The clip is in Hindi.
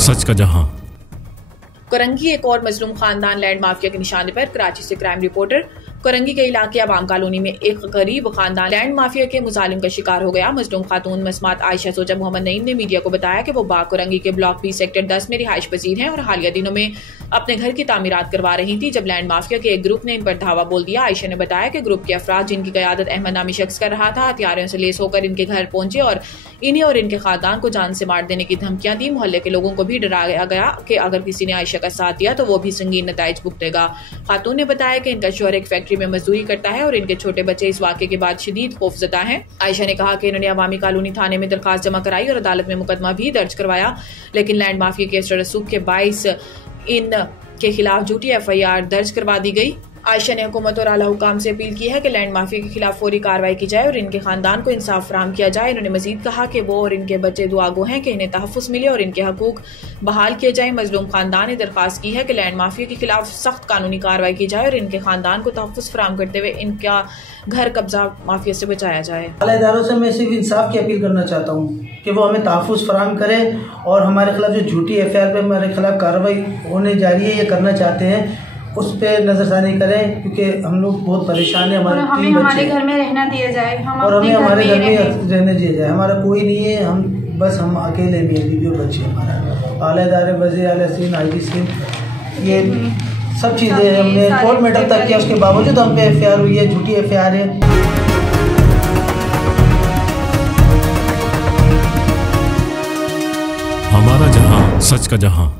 सच का जहां। कोरंगी एक और मजलूम खानदान लैंड माफिया के निशाने पर। कराची से क्राइम रिपोर्टर। कोरंगी के इलाके अवाम कॉलोनी में एक गरीब खानदान लैंड माफिया के मुजालिम का शिकार हो गया। मजलूम खातून मसमात आयशा सोजा मोहम्मद नईम ने मीडिया को बताया कि वो बाग कोरंगी के ब्लॉक बी सेक्टर 10 में रिहाइश पजीर हैं और हालिया दिनों में अपने घर की तामीरात करवा रही थी जब लैंड माफिया के एक ग्रुप ने इन पर धावा बोल दिया। आयशा ने बताया कि ग्रुप के अफराद जिनकी क़यादत अहमद नामी शख्स कर रहा था हथियारों से लेस होकर इनके घर पहुंचे और इन्हें और इनके खानदान को जान से मार देने की धमकियां दी। मोहल्ले के लोगों को भी डराया गया कि अगर किसी ने आयशा का साथ दिया तो वो भी संगीन नताइज भुगतेगा। खातून ने बताया कि इनका शौहर एक फैक्ट्री में मजदूरी करता है और इनके छोटे बच्चे इस वाक़े के बाद शदीद खौफजदा हैं। आयशा ने कहा कि इन्होंने अवामी कॉलोनी थाने में दरखास्त जमा कराई और अदालत में मुकदमा भी दर्ज करवाया, लेकिन लैंड माफिया के इस रसूख के बाइस इन के खिलाफ झूठी FIR दर्ज करवा दी गई। आयशा ने हुकूमत और आला हुकाम से अपील की है कि लैंड माफिया के खिलाफ फौरी कार्रवाई की जाए और इनके खानदान को इंसाफ फराहम किया जाए। इन्होंने मजीद कहा कि वो और इनके बच्चे दुआगो हैं कि इन्हें तहफ़्फ़ुज़ मिले और इनके हकूक बहाल किए जाए। मजलूम खानदान ने दरख्वास्त की है कि लैंड माफिया के खिलाफ सख्त कानूनी कार्रवाई की जाए और इनके खानदान को तहफ़्फ़ुज़ फराहम करते हुए इनका घर कब्जा माफिया से बचाया जाए। आला इदारों से मैं सिर्फ इंसाफ की अपील करना चाहता हूँ कि वो हमें तहफ़्फ़ुज़ फराहम करें और हमारे खिलाफ जो झूठी FIR पे हमारे खिलाफ कार्रवाई होने जा रही है या करना चाहते हैं उस पर नजरसानी करें, क्योंकि हम लोग बहुत परेशान हैं। हमारे हमें हमारे घर में रहना दिया जाए और हमें हमारे घर में रहने दिया जाए। हमारा कोई नहीं है, हम अकेले भी हैं, बीवी और बच्चे हमारा। आला इदारे वज़ीर आला सीन IG सीन ये सब चीज़ें हमने कोर्ट मैटर तक किया, उसके बावजूद हम पे FIR हुई है, झूठी FIR है। हमारा जहां, सच का जहां।